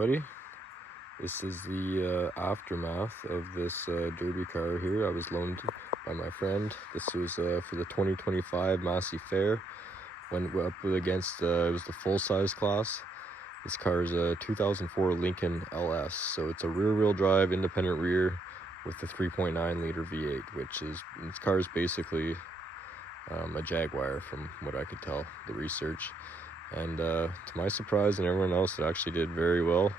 everybody. This is the aftermath of this derby car here. I was loaned by my friend. This was for the 2025 Massey Fair. Went up against, it was the full-size class. This car is a 2004 Lincoln LS, so it's a rear-wheel drive, independent rear with the 3.9 liter V8, which is, this car is basically a Jaguar from what I could tell, the research. And to my surprise and everyone else, it actually did very well.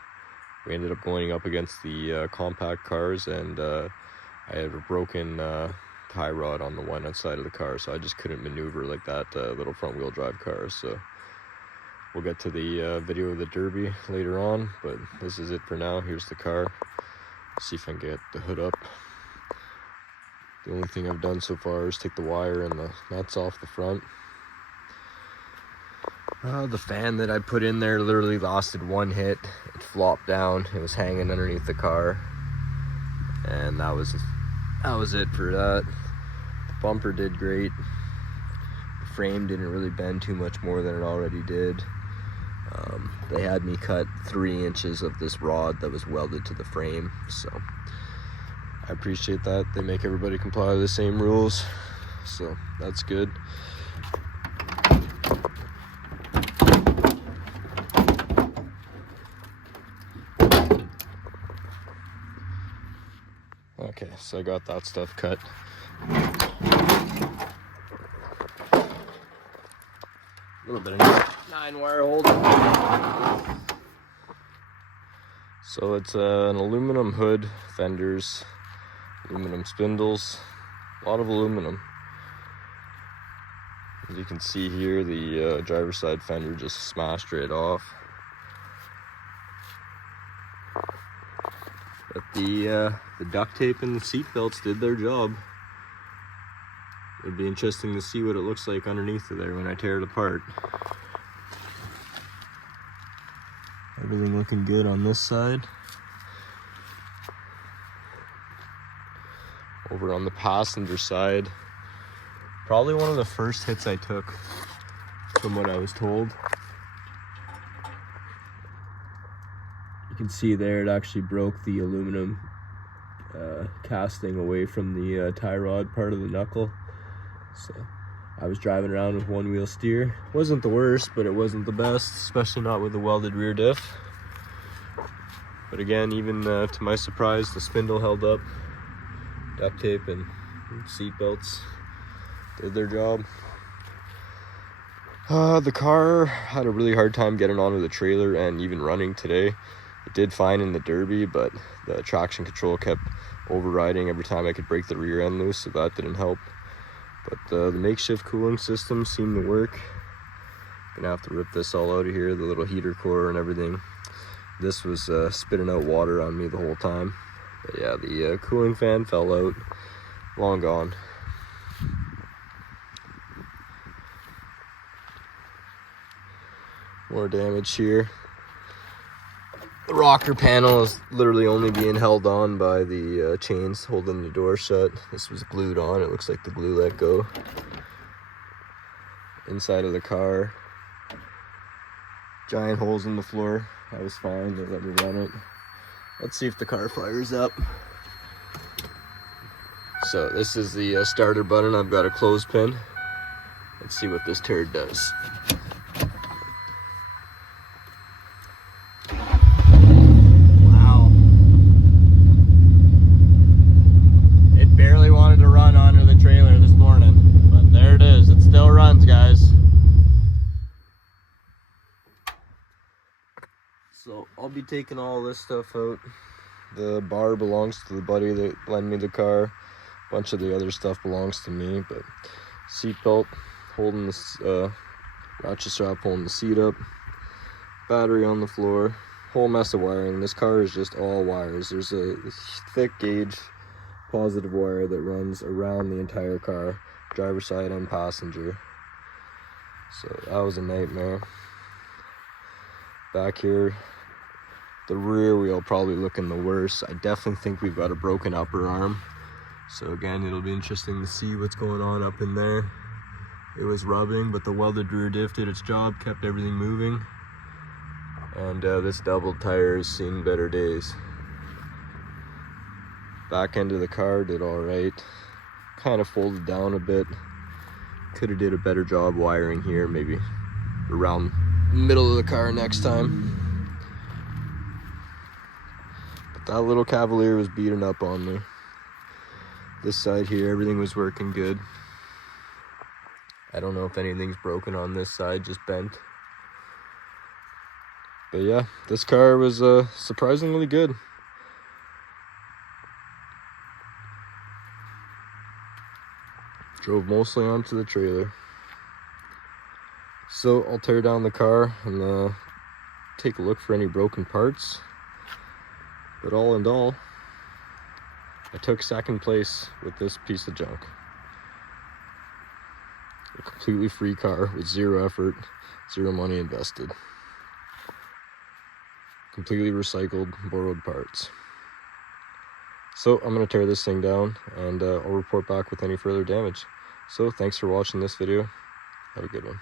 We ended up going up against the compact cars, and I had a broken tie rod on the one outside of the car, so I just couldn't maneuver like that little front wheel drive car. So we'll get to the video of the derby later on, but this is it for now. Here's the car. See if I can get the hood up. The only thing I've done so far is take the wire and the nuts off the front. The fan that I put in there literally lasted one hit. It flopped down. It was hanging underneath the car, and that was it for that. The bumper did great. The frame didn't really bend too much more than it already did. They had me cut 3 inches of this rod that was welded to the frame, so I appreciate that. They make everybody comply with the same rules, so that's good. Okay, so I got that stuff cut. A little bit of 9-wire hold. So it's an aluminum hood, fenders, aluminum spindles, a lot of aluminum. As you can see here, the driver's side fender just smashed right off. But the duct tape and the seat belts did their job. It'd be interesting to see what it looks like underneath of there when I tear it apart. Everything looking good on this side. Over on the passenger side, probably one of the first hits I took, from what I was told. You can see there, it actually broke the aluminum casting away from the tie rod part of the knuckle. So I was driving around with one wheel steer. Wasn't the worst, but it wasn't the best, especially not with a welded rear diff. But again, even to my surprise, the spindle held up. Duct tape and seat belts did their job. The car had a really hard time getting onto the trailer and even running today. It did fine in the derby, but the traction control kept overriding every time I could break the rear end loose, so that didn't help. But the makeshift cooling system seemed to work. Gonna have to rip this all out of here, the little heater core and everything. This was spitting out water on me the whole time. But yeah, the cooling fan fell out, long gone. More damage here. The rocker panel is literally only being held on by the chains holding the door shut. This was glued on. It looks like the glue let go. Inside of the car, giant holes in the floor. That was fine. They let me run it. Let's see if the car fires up. So this is the starter button. I've got a clothespin. Let's see what this turd does. So I'll be taking all this stuff out. The bar belongs to the buddy that lent me the car. A bunch of the other stuff belongs to me, but seat belt holding this ratchet strap holding the seat up. Battery on the floor. Whole mess of wiring. This car is just all wires. There's a thick gauge positive wire that runs around the entire car, driver side and passenger. So that was a nightmare. Back here, the rear wheel probably looking the worst. I definitely think we've got a broken upper arm. So again, it'll be interesting to see what's going on up in there. It was rubbing, but the welded rear diff did its job, kept everything moving. And this double tire has seen better days. Back end of the car did all right. Kind of folded down a bit. Could have did a better job wiring here, maybe around the middle of the car next time. But that little Cavalier was beating up on me. This side here, everything was working good. I don't know if anything's broken on this side, just bent. But yeah, this car was surprisingly good. Drove mostly onto the trailer. So I'll tear down the car and take a look for any broken parts. But all in all, I took second place with this piece of junk. A completely free car with zero effort, zero money invested. Completely recycled, borrowed parts. So I'm going to tear this thing down and I'll report back with any further damage. So thanks for watching this video. Have a good one.